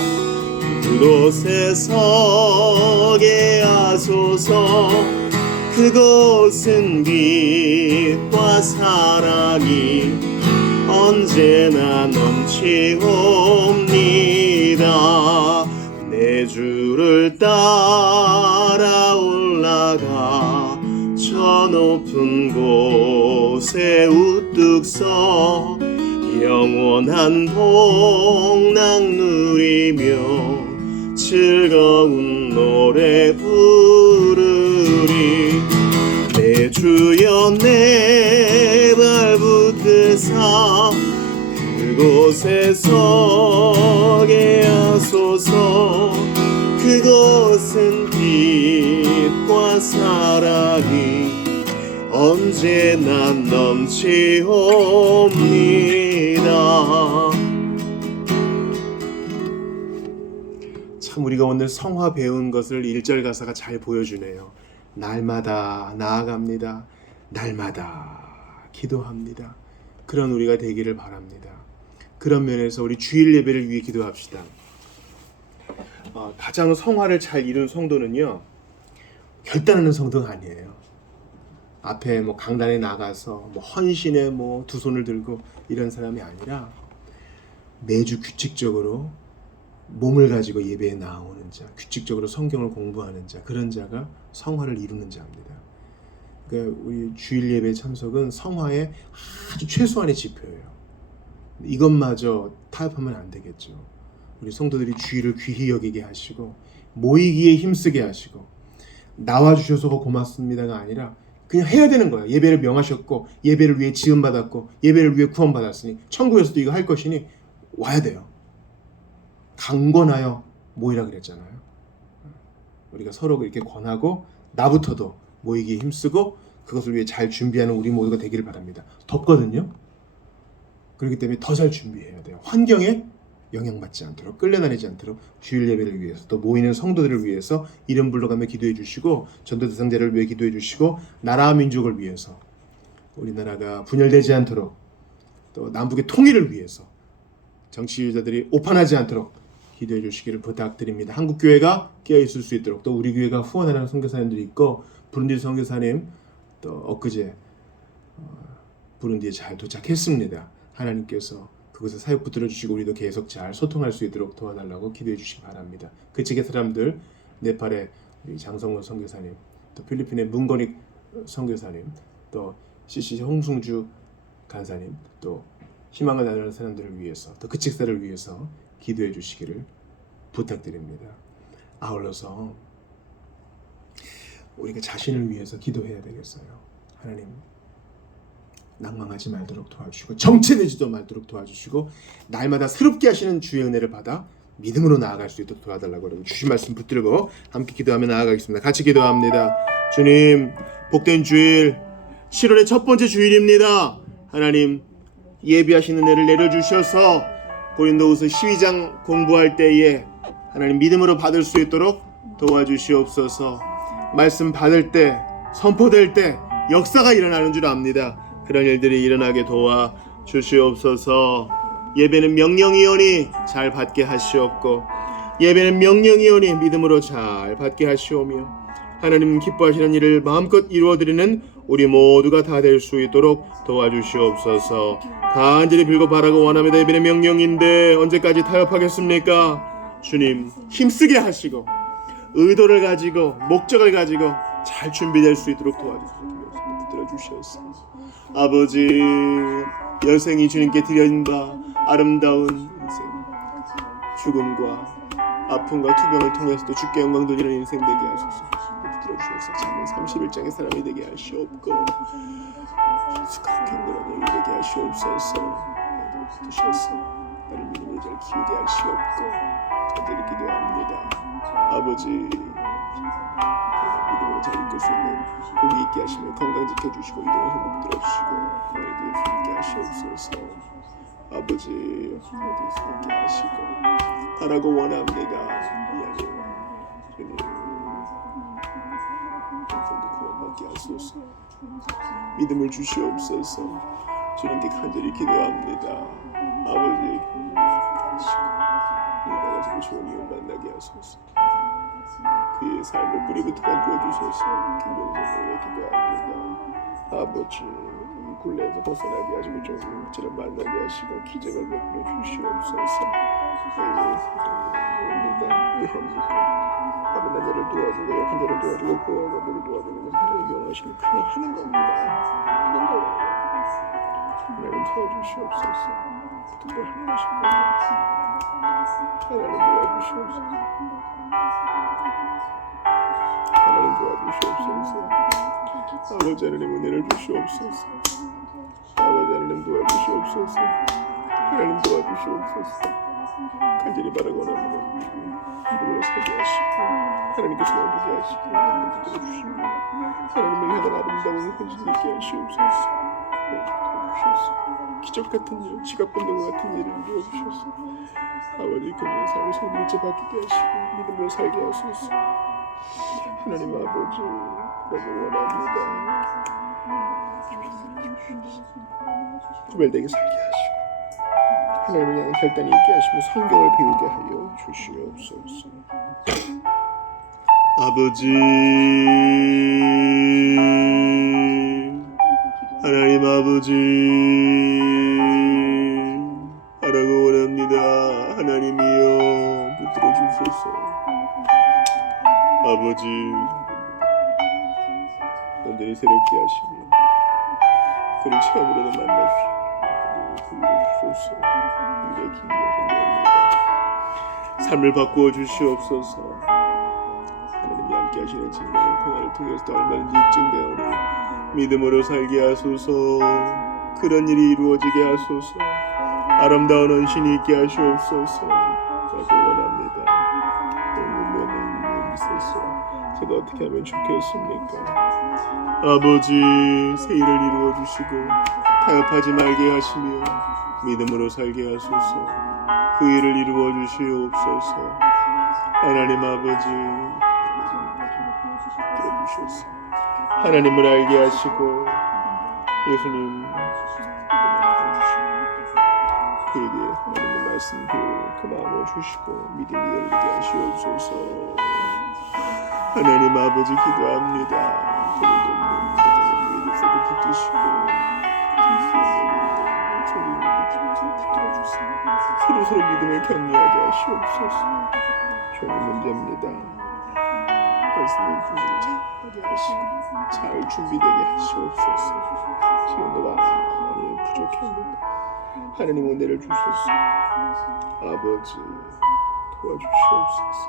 그곳에 서게 하소서. 그곳은 빛과 사랑이 언제나 넘치옵니다. 내 주를 따라 올라가 저 높은 곳에 우뚝 서 영원한 복락 누리며 즐거운 노래 부르리. 내 주여 내 발붙드사 그곳에 서게 하소서. 그곳은 빛과 사랑이 언제나 넘치옵니다. 참 우리가 오늘 성화 배운 것을 1절 가사가 잘 보여주네요. 날마다 나아갑니다. 날마다 기도합니다. 그런 우리가 되기를 바랍니다. 그런 면에서 우리 주일 예배를 위해 기도합시다. 가장 성화를 잘 이룬 성도는요, 결단하는 성도가 아니에요. 앞에 강단에 나가서 헌신에 두 손을 들고 이런 사람이 아니라 매주 규칙적으로 몸을 가지고 예배에 나오는 자, 규칙적으로 성경을 공부하는 자, 그런 자가 성화를 이루는 자입니다. 그러니까 우리 주일 예배 참석은 성화의 아주 최소한의 지표예요. 이것마저 타협하면 안 되겠죠. 우리 성도들이 주일을 귀히 여기게 하시고 모이기에 힘쓰게 하시고 나와주셔서 고맙습니다가 아니라 그냥 해야 되는 거예요. 예배를 명하셨고 예배를 위해 지음받았고 예배를 위해 구원받았으니 천국에서도 이거 할 것이니 와야 돼요. 강권하여 모이라 그랬잖아요. 우리가 서로 이렇게 권하고 나부터도 모이기에 힘쓰고 그것을 위해 잘 준비하는 우리 모두가 되기를 바랍니다. 덥거든요. 그렇기 때문에 더 잘 준비해야 돼요. 환경에 영향받지 않도록, 끌려다니지 않도록 주일 예배를 위해서, 또 모이는 성도들을 위해서 이름 불러가며 기도해 주시고 전도 대상자를 위해 기도해 주시고 나라와 민족을 위해서 우리나라가 분열되지 않도록, 또 남북의 통일을 위해서 정치주자들이 오판하지 않도록 기도해 주시기를 부탁드립니다. 한국교회가 깨어있을 수 있도록, 또 우리 교회가 후원하는 선교사님들이 있고, 부룬디 선교사님 또 엊그제 부룬디에 잘 도착했습니다. 하나님께서 그곳에 사역 붙들어 주시고 우리도 계속 잘 소통할 수 있도록 도와달라고 기도해 주시기 바랍니다. 그 측의 사람들, 네팔의 우리 장성원 선교사님, 또 필리핀의 문건익 선교사님, 또 CC 홍승주 간사님, 또 희망을 나누는 사람들을 위해서, 또 그 측사를 위해서 기도해 주시기를 부탁드립니다. 아울러서 우리가 자신을 위해서 기도해야 되겠어요. 하나님, 낭망하지 말도록 도와주시고 정체되지도 말도록 도와주시고 날마다 새롭게 하시는 주의 은혜를 받아 믿음으로 나아갈 수 있도록 도와달라고 여러분 주신 말씀 붙들고 함께 기도하며 나아가겠습니다. 같이 기도합니다. 주님, 복된 주일, 7월의 첫 번째 주일입니다. 하나님, 예비하신 은혜를 내려주셔서 고린도후서 12장 공부할 때에 하나님 믿음으로 받을 수 있도록 도와주시옵소서. 말씀 받을 때, 선포될 때 역사가 일어나는 줄 압니다. 그런 일들이 일어나게 도와 주시옵소서. 예배는 명령이오니 잘 받게 하시옵고, 예배는 명령이오니 믿음으로 잘 받게 하시오며, 하나님 기뻐하시는 일을 마음껏 이루어드리는 우리 모두가 다 될 수 있도록 도와주시옵소서. 간절히 빌고 바라고 원합니다. 예배의 명령인데 언제까지 타협하겠습니까? 주님 힘쓰게 하시고 의도를 가지고 목적을 가지고 잘 준비될 수 있도록 도와주시옵소서. 들어주시옵소서. 아버지, 여생이 주님께 드린다. 아름다운 인생, 죽음과 아픔과 투병을 통해서도 주께 영광 돌리는 인생 되게 하소서. 들어주셔서 잠언 31장의 사람이 되게 하시옵고 수컷 경건한 영이 되게 하시옵소서. 드셔서 나를 믿음으로 잘 키우게 하시옵고 간절히 기도합니다. 아버지, 믿음으로 잘 이끌 수 있는 복이 있게 하시며 건강 지켜주시고 이동을 회복 들어주시고 너희들 있게 하시옵소서. 아버지, 어디 있게 하시고 바라고 원합니다. 이야기와 주님 구원받게 하소서. 믿음을 주시옵소서. 주님께 간절히 기도합니다. 아버지, 나가지고 좋은 이웃 만나게 하소서. 그의 삶을 뿌리부터 바꾸어주소서. 김동선을 기도합니다. 아버지, 이 굴레에서 벗어나게 하시고 좋은 이웃들을 만나게 하시고 기적을 베풀어 주시옵소서. 다른 자를 도와주고 약한 자를 도와주고 고아가 너를 도와주는 것은 하나님 명하시면 그냥 하는 겁니다. 하는 거예요. 하나님 도와주시옵소서. 그걸 하는 것입니다. 하나님 도와주시옵소서. 하나님 도와주시옵소서. 아버지 하나님 은혜를 주시옵소서. 아버지 하나님 도와주시옵소서. 하나님 도와주시옵소서. 간절히 바라고 원합니다. 믿음으로 살게 하시고 하나님께 소원 되게 하시고 하나님께 들어주시고 하나님을 향한 아름다운 헌신 있게 하시옵소서. 기적 같은 일, 지각 본능 같은 일을 이루어주셔서 아버지 그녀의 삶을 성도일체 바뀌게 하시고 믿음으로 살게 하소서. 하나님 아버지, 그러고 원합니다. 구별되게 살게 하시고 하나님을 향한 결단이 있게 하시며 성경을 배우게 하여 주시옵소서. 아버지, 하나님 아버지, 하라고 원합니다. 하나님이여 붙들어 주소서. 아버지, 온전히 새롭게 하시며 그를 처음으로도 만나주시고 주소서. 우리의 기도가 생각합니다. 삶을 바꾸어 주시옵소서. 하나님이 함께 하시는 증거는 고난을 통해서도 얼마든지 입증되오니 믿음으로 살게 하소서. 그런 일이 이루어지게 하소서. 아름다운 헌신이 있게 하시옵소서. 라고 원합니다. 오늘은 있어서 제가 어떻게 하면 좋겠습니까? 아버지, 새 일을 이루어 주시고 타협하지 말게 하시며 믿음으로 살게 하소서. 그 일을 이루어 주시옵소서. 하나님 아버지, 들어주셔서 하나님을 알게 하시고 예수님 그에게 하나님의 말씀 배우는 그 마음을 주시고 믿음이 열리게 하시옵소서. 하나님 아버지, 기도합니다. 그들도 믿음을 붙드시고 서로 믿음을 격려하게 하시옵소서. 좋은 문제입니다. 말씀을 준비하게 하시고 잘 준비되게 하시옵소서. 지금도 많이 부족합니다. 하나님 은혜를 주소서. 아버지, 도와주시옵소서.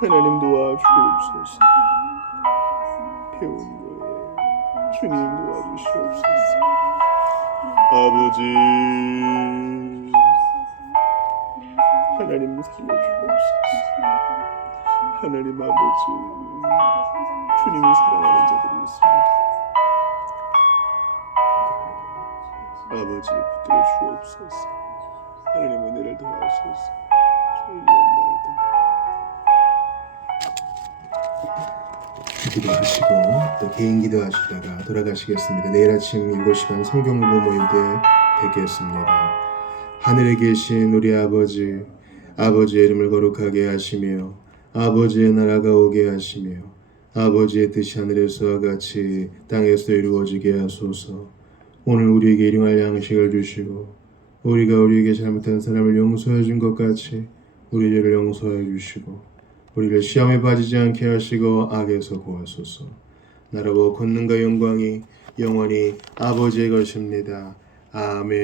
하나님 도와주옵소서. 배운 거에 주님 도와주시옵소서. 아버지, 하나님 살려주옵소서. 하나님 아버지, 주님이 사랑하는 자들이 있습니다. 아버지, 붙들어 주옵소서. 하나님 은혜를 더하소서. 주의옵나이다. 기도하시고 또 개인 기도하시다가 돌아가시겠습니다. 내일 아침 7시 반 성경 공부 모임 때 뵙겠습니다. 하늘에 계신 우리 아버지의 이름을 거룩하게 하시며 아버지의 나라가 오게 하시며 아버지의 뜻이 하늘에서와 같이 땅에서 이루어지게 하소서. 오늘 우리에게 일용할 양식을 주시고 우리가 우리에게 잘못한 사람을 용서해 준 것 같이 우리 죄를 용서해 주시고 우리를 시험에 빠지지 않게 하시고 악에서 구하소서. 나라와 권능과 영광이 영원히 아버지의 것입니다. 아멘.